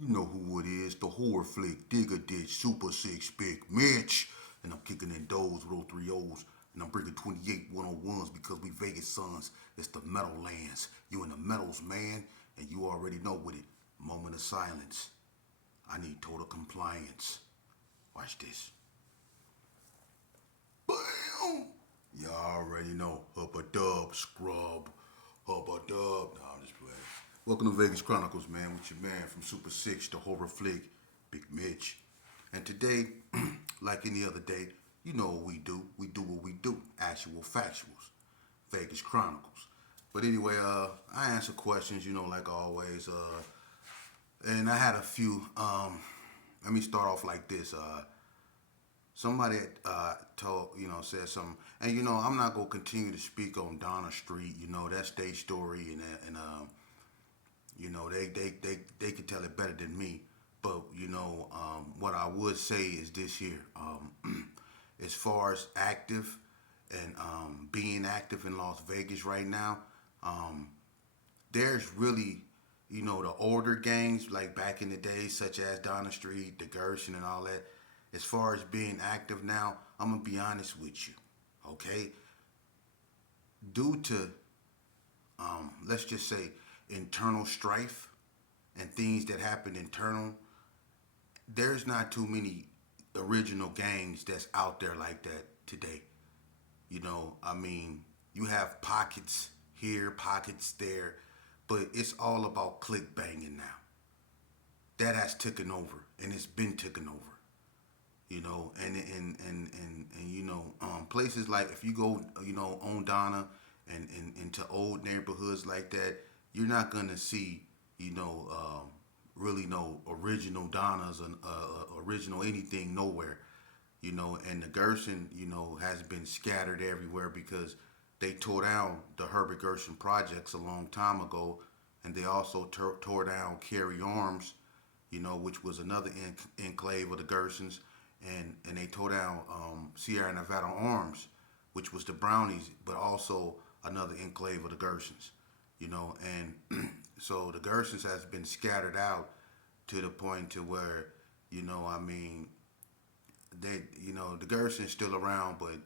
You know who it is, the horror flick, Digger Ditch, Super 6, Big Mitch. And I'm kicking in those with 03 O's. And I'm bringing 28 101s because we Vegas sons. It's the Meadowlands. You in the Meadows, man. And you already know with it. Moment of silence. I need total compliance. Watch this. Bam! Y'all already know. Hubba dub, scrub. Hubba dub. Nah, I'm just playing. Welcome to Vegas Chronicles, man, with your man from Super 6, the horror flick, Big Mitch. And today, like any other day, you know what we do. We do what we do. Actual factuals. Vegas Chronicles. But anyway, I answer questions, like always. And I had a few. Let me start off like this. Somebody told, said something, and I'm not gonna continue to speak on Donna Street. That stage story, and they could tell it better than me. But what I would say is this here. As far as active and being active in Las Vegas right now, there's really, the older gangs like back in the day, such as Donna Street, the Gershon, and all that. As far as being active now, I'm gonna be honest with you, okay? Due to, let's just say, internal strife and things that happen internal, there's not too many original gangs that's out there like that today. You have pockets here, pockets there, but it's all about click banging now. That has taken over, and it's been taken over. Places like if you go, on Donna and into old neighborhoods like that, you're not gonna see, really no original Donnas and original anything nowhere. And the Gerson, has been scattered everywhere because they tore down the Herbert Gerson projects a long time ago, and they also tore down Carry Arms, which was another enclave of the Gersons, and they tore down Sierra Nevada Arms, which was the Brownies, but also another enclave of the Gersons, and so the Gersons has been scattered out to the point to where, they, the Gerson's still around, but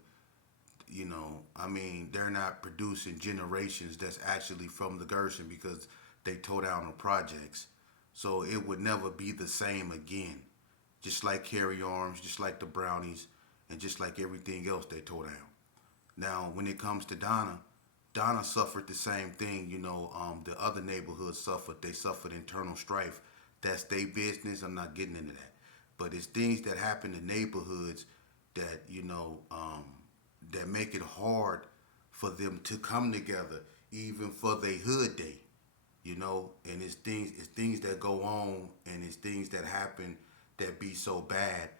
they're not producing generations that's actually from the Gerson because they tore down the projects. So it would never be the same again. Just like Carry Arms, just like the Brownies, and just like everything else they tore down. Now, when it comes to Donna, Donna suffered the same thing. The other neighborhoods suffered. They suffered internal strife. That's their business. I'm not getting into that. But it's things that happen in neighborhoods that that make it hard for them to come together, even for their hood day. And it's things that go on, and it's things that happen that be so bad,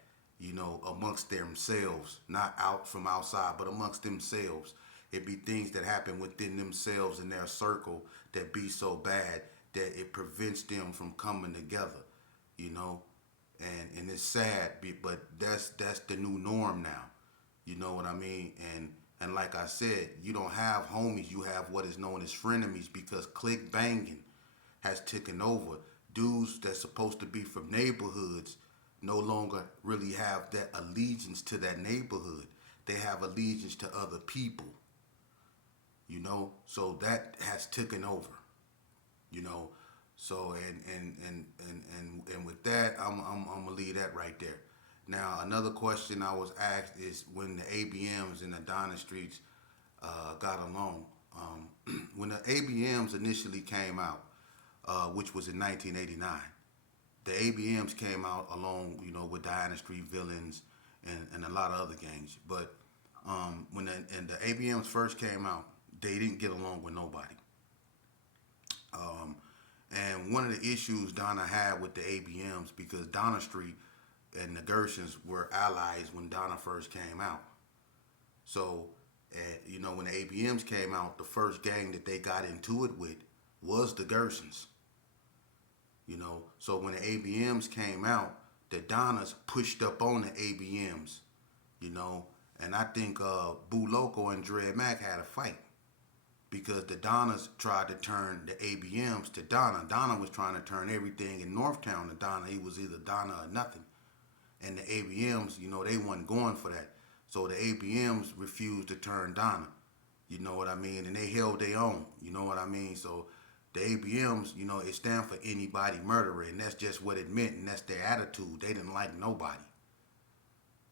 amongst themselves, not out from outside, but amongst themselves. It be things that happen within themselves in their circle that be so bad that it prevents them from coming together, you know. And it's sad, but that's the new norm now. You know what I mean? And like I said, you don't have homies, you have what is known as frenemies because click banging has taken over. Dudes that's supposed to be from neighborhoods no longer really have that allegiance to that neighborhood. They have allegiance to other people, So that has taken over, you know. So and with that, I'm gonna leave that right there. Now another question I was asked is when the ABMs and the Donna Streets got along. When the ABMs initially came out, which was in 1989, the ABMs came out along, with Diana Street Villains and a lot of other gangs. But when the ABMs first came out, they didn't get along with nobody. Um, and one of the issues Donna had with the ABMs, because Donna Street and the Gershons were allies when Donna first came out. So, when the ABMs came out, the first gang that they got into it with was the Gershons. So when the ABMs came out, the Donnas pushed up on the ABMs, you know. And I think Boo Loco and Dred Mack had a fight because the Donnas tried to turn the ABMs to Donna. Donna was trying to turn everything in Northtown to Donna. He was either Donna or nothing. And the ABMs, they wasn't going for that. So the ABMs refused to turn Donna. You know what I mean? And they held their own. You know what I mean? So the ABMs, it stand for anybody murderer, and that's just what it meant, and that's their attitude. They didn't like nobody.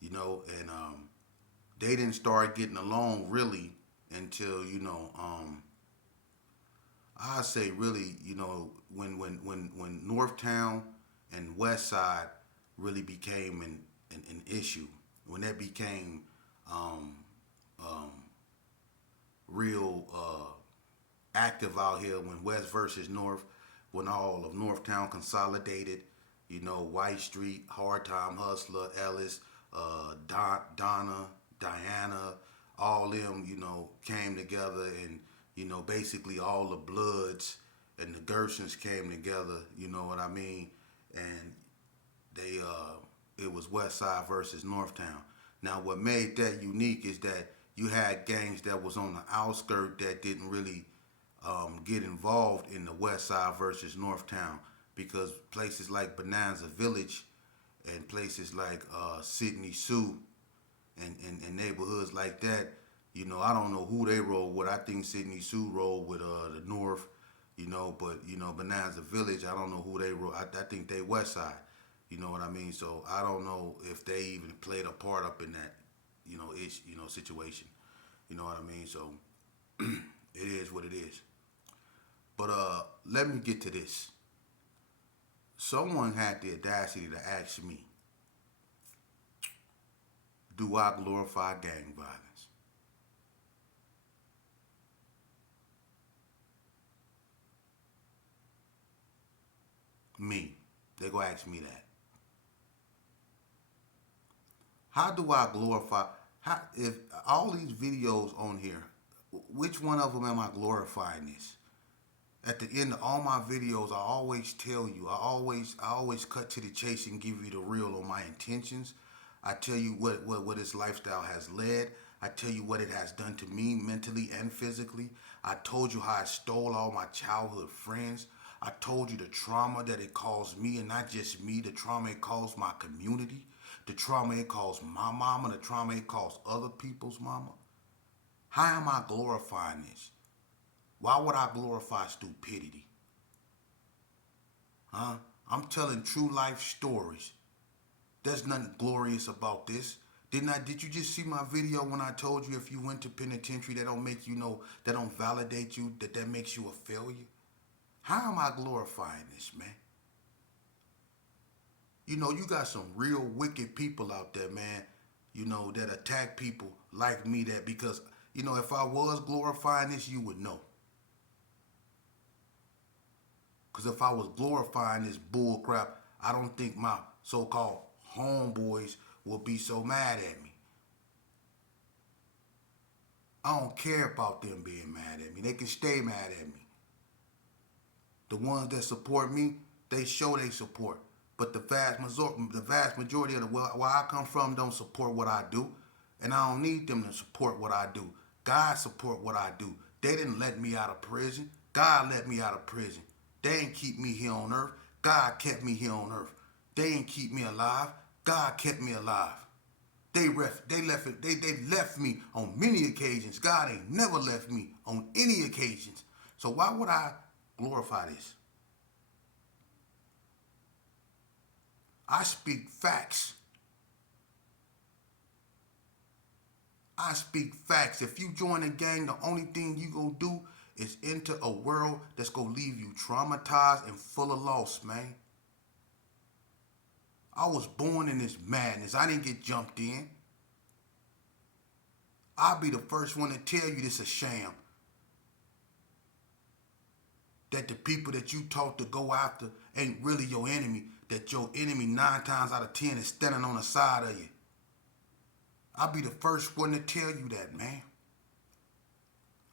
And they didn't start getting along really until, I say really, when Northtown and West Side really became an issue, when that became real active out here, when West versus North, when all of Northtown consolidated, White Street, Hard Time Hustler, Ellis, Donna, Diana, all them, came together, and, basically all the Bloods and the Gersons came together, you know what I mean? And it was West Side versus Northtown. Now, what made that unique is that you had gangs that was on the outskirts that didn't really get involved in the West Side versus Northtown, because places like Bonanza Village and places like Sydney Sioux and neighborhoods like that, I don't know who they roll with. I think Sydney Sioux roll with the North, but Bonanza Village, I don't know who they roll. I think they West Side. You know what I mean? So I don't know if they even played a part up in that, situation. You know what I mean? So it is what it is. But let me get to this. Someone had the audacity to ask me, do I glorify gang violence? Me. They gonna ask me that. How do I glorify? If all these videos on here, which one of them am I glorifying this? At the end of all my videos, I always tell you, I always cut to the chase and give you the real on my intentions. I tell you what this lifestyle has led. I tell you what it has done to me mentally and physically. I told you how I stole all my childhood friends. I told you the trauma that it caused me, and not just me, the trauma it caused my community, the trauma it caused my mama, the trauma it caused other people's mama. How am I glorifying this? Why would I glorify stupidity? Huh? I'm telling true life stories. There's nothing glorious about this. Did you just see my video when I told you if you went to penitentiary, that don't make that don't validate you, that makes you a failure? How am I glorifying this, man? You got some real wicked people out there, man, that attack people like me, that because, if I was glorifying this, you would know. Because if I was glorifying this bull crap, I don't think my so-called homeboys will be so mad at me. I don't care about them being mad at me. They can stay mad at me. The ones that support me, they show they support. But the vast majority of where I come from don't support what I do. And I don't need them to support what I do. God support what I do. They didn't let me out of prison. God let me out of prison. They ain't keep me here on earth. God kept me here on earth. They ain't keep me alive. God kept me alive. They left me on many occasions. God ain't never left me on any occasions. So why would I glorify this? I speak facts. I speak facts. If you join a gang, the only thing you gonna do is enter a world that's gonna leave you traumatized and full of loss, man. I was born in this madness. I didn't get jumped in. I'll be the first one to tell you this is a sham. That the people that you taught to go after ain't really your enemy. That your enemy 9 times out of 10 is standing on the side of you. I'll be the first one to tell you that, man.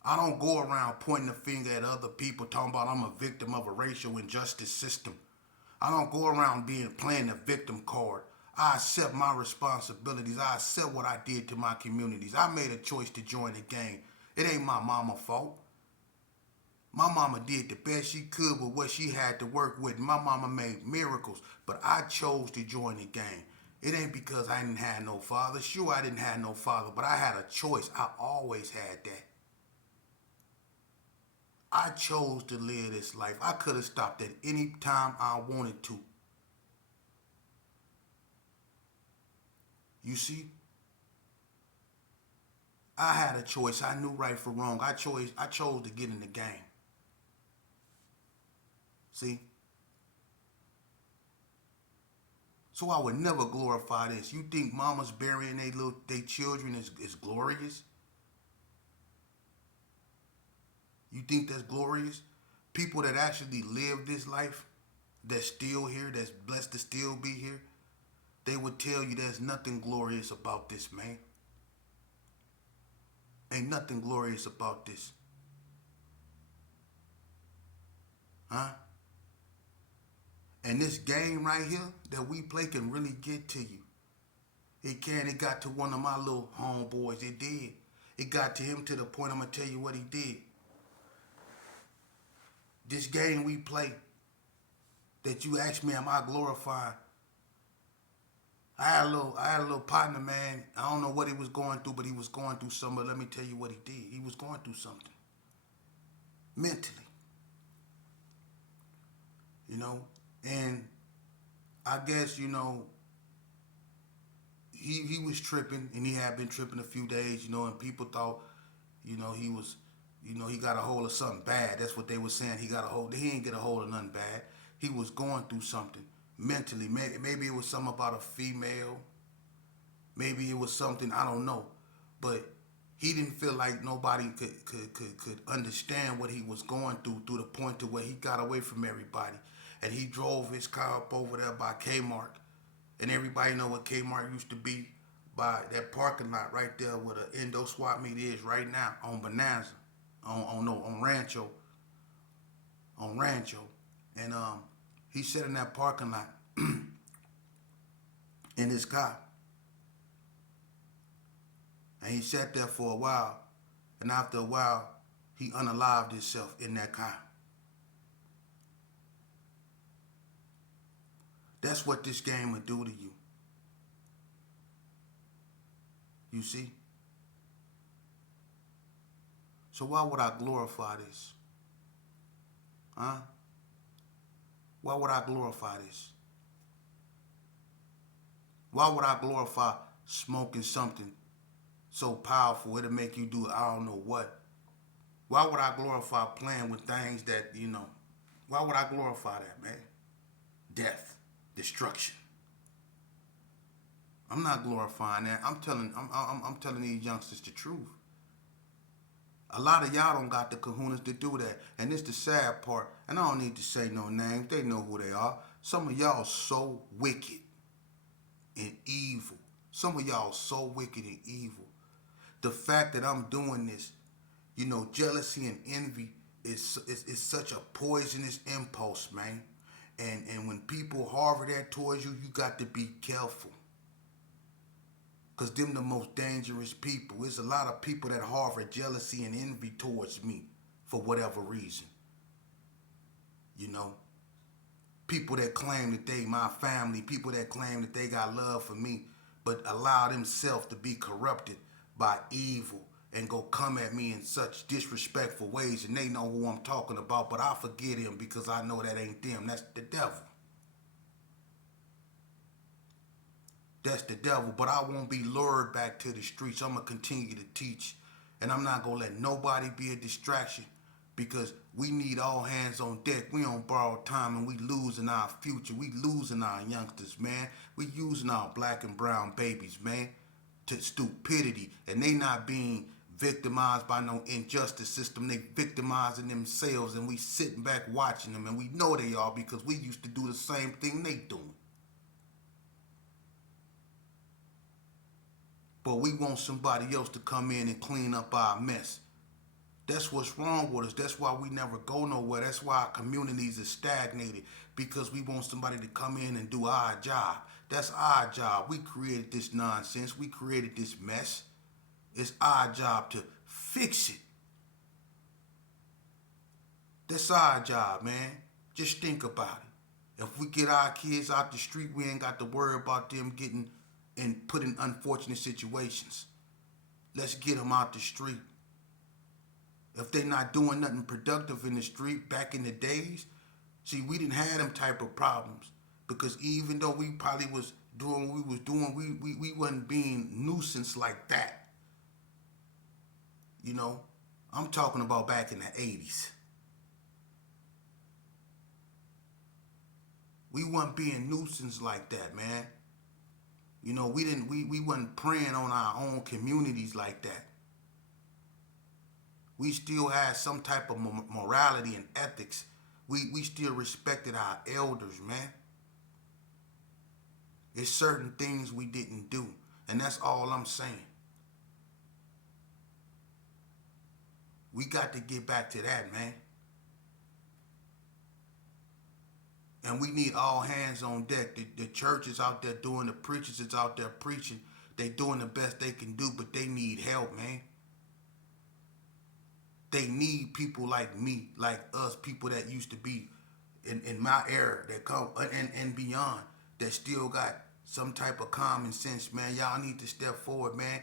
I don't go around pointing the finger at other people talking about I'm a victim of a racial injustice system. I don't go around playing the victim card. I accept my responsibilities. I accept what I did to my communities. I made a choice to join the gang. It ain't my mama's fault. My mama did the best she could with what she had to work with. My mama made miracles, but I chose to join the game. It ain't because I didn't have no father. Sure, I didn't have no father, but I had a choice. I always had that. I chose to live this life. I could have stopped at any time I wanted to. You see, I had a choice. I knew right from wrong. I chose to get in the game. See? So I would never glorify this. You think mamas burying they children is glorious? You think that's glorious? People that actually live this life, that's still here, that's blessed to still be here, they would tell you there's nothing glorious about this, man. Ain't nothing glorious about this. Huh? And this game right here that we play can really get to you. It can. It got to one of my little homeboys. It did. It got to him to the point I'm going to tell you what he did. This game we play that you asked me, am I glorifying? I had a little partner, man. I don't know what he was going through, but he was going through something. But let me tell you what he did. He was going through something mentally, you know. And I guess, he was tripping, and he had been tripping a few days, and people thought, he was, he got a hold of something bad. That's what they were saying. He ain't get a hold of nothing bad. He was going through something mentally. Maybe it was something about a female. Maybe it was something, I don't know. But he didn't feel like nobody could understand what he was going through to the point to where he got away from everybody. And he drove his car up over there by Kmart. And everybody know what Kmart used to be, by that parking lot right there where the Indo Swap Meet is right now on Bonanza, on Rancho, and he sat in that parking lot in his car, and he sat there for a while, and after a while, he unalived himself in that car. That's what this game would do to you. You see? So why would I glorify this? Huh? Why would I glorify this? Why would I glorify smoking something so powerful it'll make you do I don't know what? Why would I glorify playing with things that, why would I glorify that, man? Death, destruction. I'm not glorifying that. I'm telling these youngsters the truth. A lot of y'all don't got the kahunas to do that. And it's the sad part. And I don't need to say no names. They know who they are. Some of y'all so wicked and evil. Some of y'all so wicked and evil. The fact that I'm doing this, jealousy and envy is such a poisonous impulse, man. And when people harbor that towards you, you got to be careful. Because them the most dangerous people. There's a lot of people that harbor jealousy and envy towards me for whatever reason. People that claim that they my family, people that claim that they got love for me, but allow themselves to be corrupted by evil and go come at me in such disrespectful ways, and they know who I'm talking about, but I forget him because I know that ain't them. That's the devil. That's the devil, but I won't be lured back to the streets. I'm going to continue to teach, and I'm not going to let nobody be a distraction, because we need all hands on deck. We on borrowed time, and we losing our future. We losing our youngsters, man. We using our black and brown babies, man, to stupidity, and they not being victimized by no injustice system. They victimizing themselves, and we sitting back watching them, and we know they are because we used to do the same thing they doing. But we want somebody else to come in and clean up our mess. That's what's wrong with us. That's why we never go nowhere. That's why our communities are stagnated, because we want somebody to come in and do our job. That's our job. We created this nonsense. We created this mess. It's our job to fix it. That's our job, man. Just think about it. If we get our kids out the street, we ain't got to worry about them getting and put in unfortunate situations. Let's get them out the street. If they not doing nothing productive in the street back in the days, see, we didn't have them type of problems because even though we probably was doing what we was doing, we wasn't being nuisance like that. You know, I'm talking about back in the 80s. We wasn't being nuisance like that, man. You know, we wasn't preying on our own communities like that. We still had some type of morality and ethics. We still respected our elders, man. There's certain things we didn't do, and that's all I'm saying. We got to get back to that, man. And we need all hands on deck. The church is out there doing, the preachers is out there preaching. They doing the best they can do, but they need help, man. They need people like me, like us, people that used to be in my era, that come and beyond, that still got some type of common sense, man. Y'all need to step forward, man.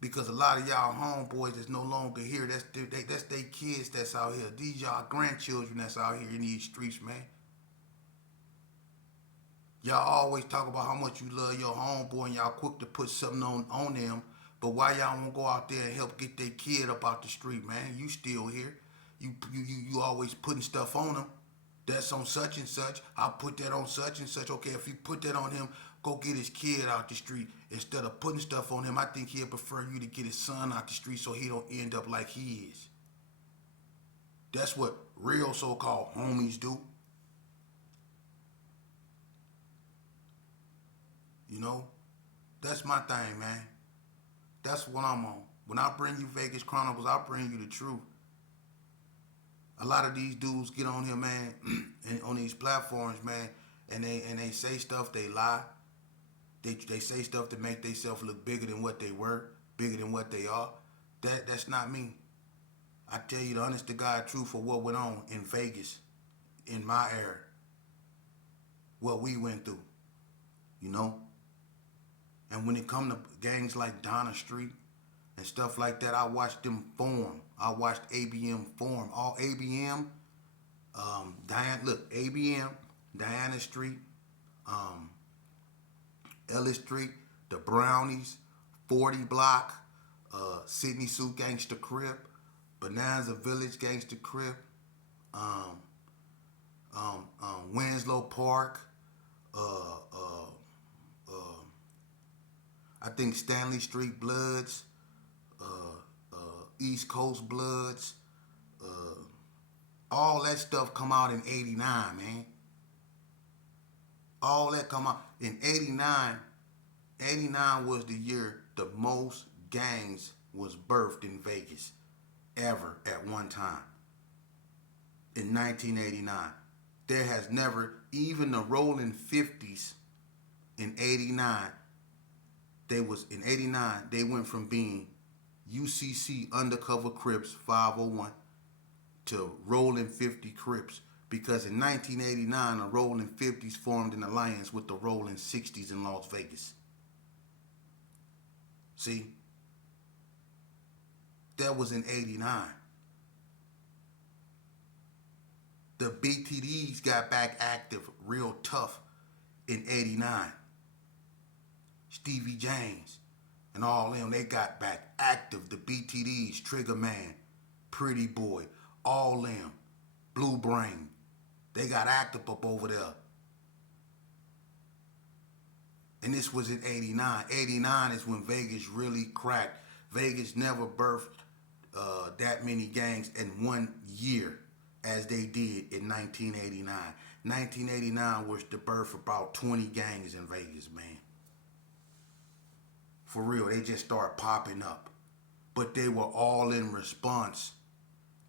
Because a lot of y'all homeboys that's no longer here, that's they kids that's out here. These y'all grandchildren that's out here in these streets, man. Y'all always talk about how much you love your homeboy and y'all quick to put something on them. But why y'all won't go out there and help get their kid up out the street, man? You still here. You always putting stuff on them. That's on such and such. I'll put that on such and such. Okay, if you put that on him, go get his kid out the street. Instead of putting stuff on him, I think he'll prefer you to get his son out the street so he don't end up like he is. That's what real so-called homies do. You know? That's my thing, man. That's what I'm on. When I bring you Vegas Chronicles, I bring you the truth. A lot of these dudes get on here, man, and on these platforms, man, and they say stuff, they lie. They say stuff to make themselves look bigger than what they were, bigger than what they are. That's not me. I tell you the honest to God truth of what went on in Vegas, in my era, what we went through, you know? And when it come to gangs like Donna Street and stuff like that, I watched them form. I watched ABM form. All ABM, ABM, Diana Street, Ellis Street, the Brownies, 40 Block, Sydney Sue Gangster Crip, Bonanza Village Gangster Crip, Winslow Park, I think Stanley Street Bloods, East Coast Bloods, all that stuff come out in 89, man. All that come out in 89. 89 was the year the most gangs was birthed in Vegas ever at one time. In 1989. There has never, even the rolling 50s in 89, in 89, they went from being UCC Undercover Crips 501 to Rolling 50 Crips, because in 1989 the Rolling 50s formed an alliance with the Rolling 60s in Las Vegas. See? That was in 89. The BTDs got back active real tough in 89. Stevie James and all them, they got back active. The BTDs, Trigger Man, Pretty Boy, all them, Blue Brain, they got active up over there. And this was in 89. 89 is when Vegas really cracked. Vegas never birthed that many gangs in one year as they did in 1989. 1989 was the birth of about 20 gangs in Vegas, man. For real, they just started popping up. But they were all in response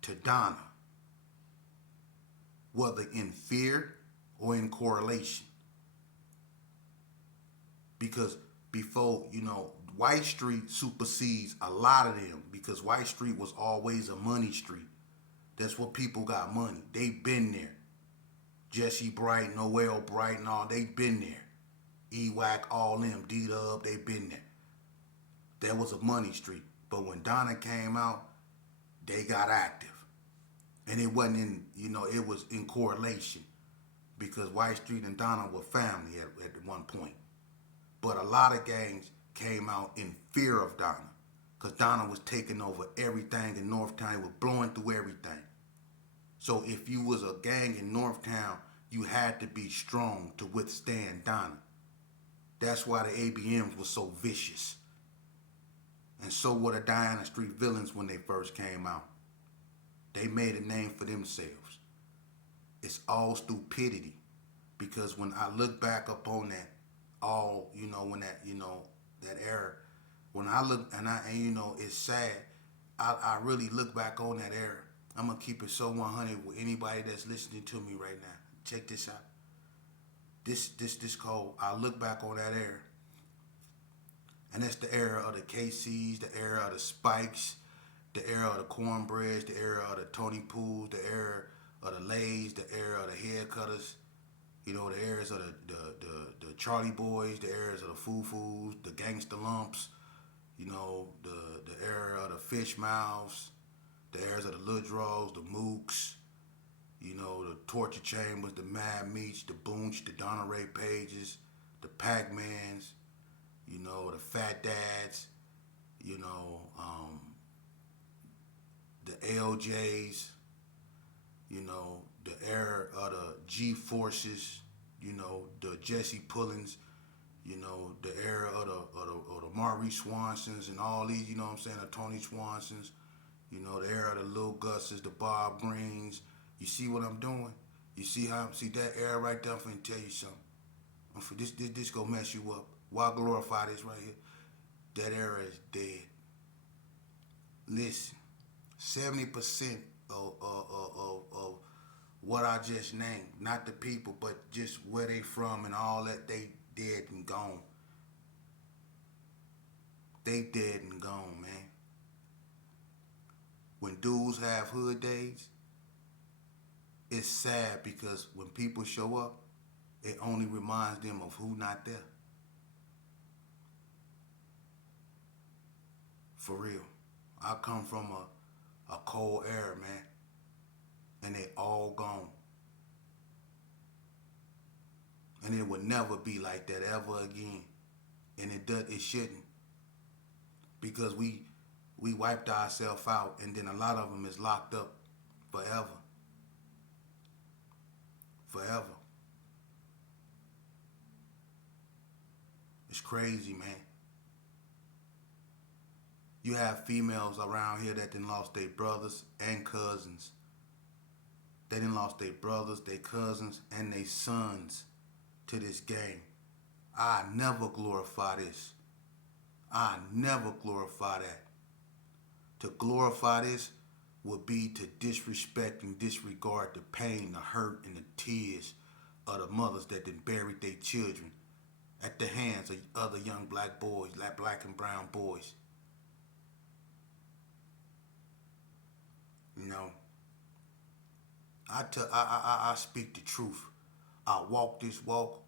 to Donna. Whether in fear or in correlation. Because before, White Street supersedes a lot of them, because White Street was always a money street. That's what people got money. They been there. Jesse Bright, Noel Bright, and all, they been there. E-Wack, all them, D-Dub, they been there. That was a money street. But when Donna came out, they got active. And it wasn't in, it was in correlation. Because White Street and Donna were family at one point. But a lot of gangs came out in fear of Donna. Because Donna was taking over everything in Northtown. It was blowing through everything. So if you was a gang in Northtown, you had to be strong to withstand Donna. That's why the ABMs was so vicious. And so were the Diana Street Villains when they first came out. They made a name for themselves. It's all stupidity. Because when I look back up on that, when that era, when I look, and it's sad, I really look back on that era. I'm going to keep it so 100 with anybody that's listening to me right now. Check this out. This code, I look back on that era. And that's the era of the KCs, the era of the Spikes, the era of the Cornbreads, the era of the Tony Pools, the era of the Lays, the era of the Head Cutters, the eras of the Charlie Boys, the eras of the Foo-Foos, the Gangsta Lumps, the era of the Fish Mouths, the eras of the Lil Draws, the Mooks, the Torture Chambers, the Mad Meats, the Boonch, the Donna Ray Pages, the Pac-Mans, the Fat Dads, the LJs, the era of the G-Forces, the Jesse Pullins, the era of the Maurice Swansons and all these, the Tony Swansons, the era of the Lil Gusses, the Bob Greens. You see what I'm doing? You see that era right there? I'm finna tell you something. This gonna mess you up. Why glorify this right here? That era is dead. Listen, 70% of what I just named, not the people, but just where they from and all that, they dead and gone. They dead and gone, man. When dudes have hood days, it's sad because when people show up, it only reminds them of who not there. For real. I come from a cold era, man. And they all gone. And it would never be like that ever again. And it shouldn't. Because we wiped ourselves out, and then a lot of them is locked up forever. Forever. It's crazy, man. You have females around here that done lost their brothers and cousins. They done lost their brothers, their cousins, and their sons to this game. I never glorify this. I never glorify that. To glorify this would be to disrespect and disregard the pain, the hurt, and the tears of the mothers that done buried their children at the hands of other young black boys, like black and brown boys. I speak the truth. I walk this walk,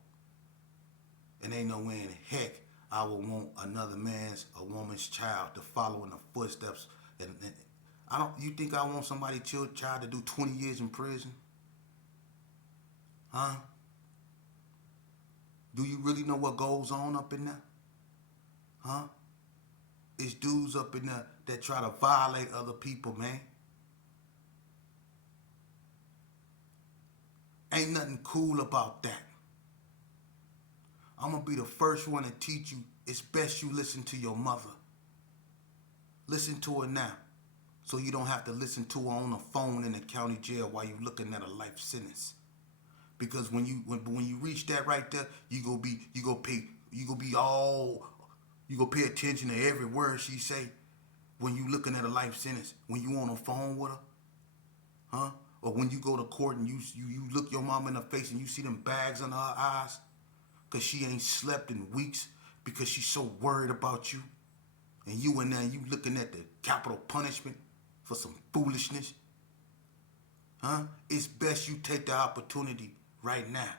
and ain't no way in heck I would want another man's, a woman's child to follow in the footsteps. And you think I want somebody's child to do 20 years in prison? Huh? Do you really know what goes on up in there? Huh? It's dudes up in there that try to violate other people, man. Ain't nothing cool about that. I'm going to be the first one to teach you it's best you listen to your mother. Listen to her now, so you don't have to listen to her on the phone in the county jail while you're looking at a life sentence. Because when you reach that right there, you gonna pay attention to every word she say when you looking at a life sentence. When you on the phone with her, huh? Or when you go to court and you look your mom in the face and you see them bags under her eyes, cause she ain't slept in weeks because she's so worried about you. And you in there, you looking at the capital punishment for some foolishness. Huh? It's best you take the opportunity right now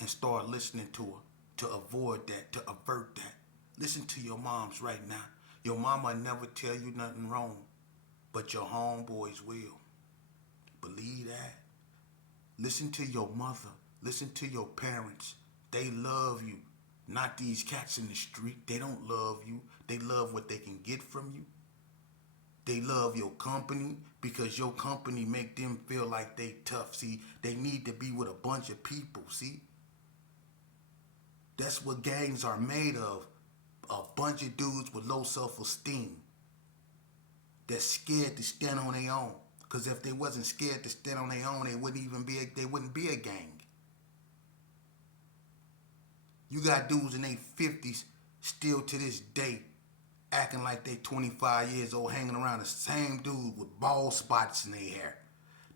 and start listening to her to avoid that, to avert that. Listen to your moms right now. Your mama never tell you nothing wrong, but your homeboys will. Believe that. Listen to your mother. Listen to your parents. They love you. Not these cats in the street. They don't love you. They love what they can get from you. They love your company because your company make them feel like they tough. See, they need to be with a bunch of people, see? That's what gangs are made of. A bunch of dudes with low self-esteem that's scared to stand on their own. Because if they wasn't scared to stand on their own, they wouldn't be a gang. You got dudes in their 50s still to this day acting like they 25 years old, hanging around the same dude with bald spots in their hair.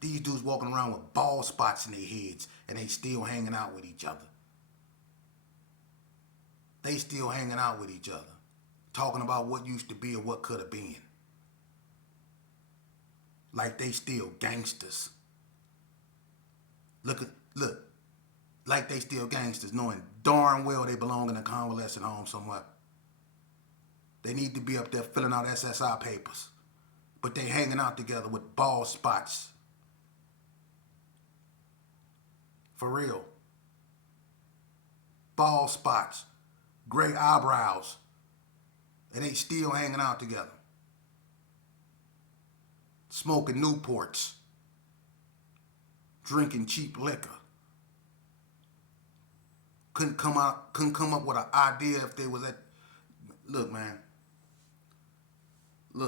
These dudes walking around with bald spots in their heads, and they still hanging out with each other. They still hanging out with each other, talking about what used to be and what could have been. Like they still gangsters. Look, like they still gangsters, knowing darn well they belong in a convalescent home somewhere. They need to be up there filling out SSI papers. But they hanging out together with bald spots. For real. Bald spots. Gray eyebrows. And they still hanging out together. Smoking Newports. Drinking cheap liquor. Couldn't come up with an idea if they was at... Look, man.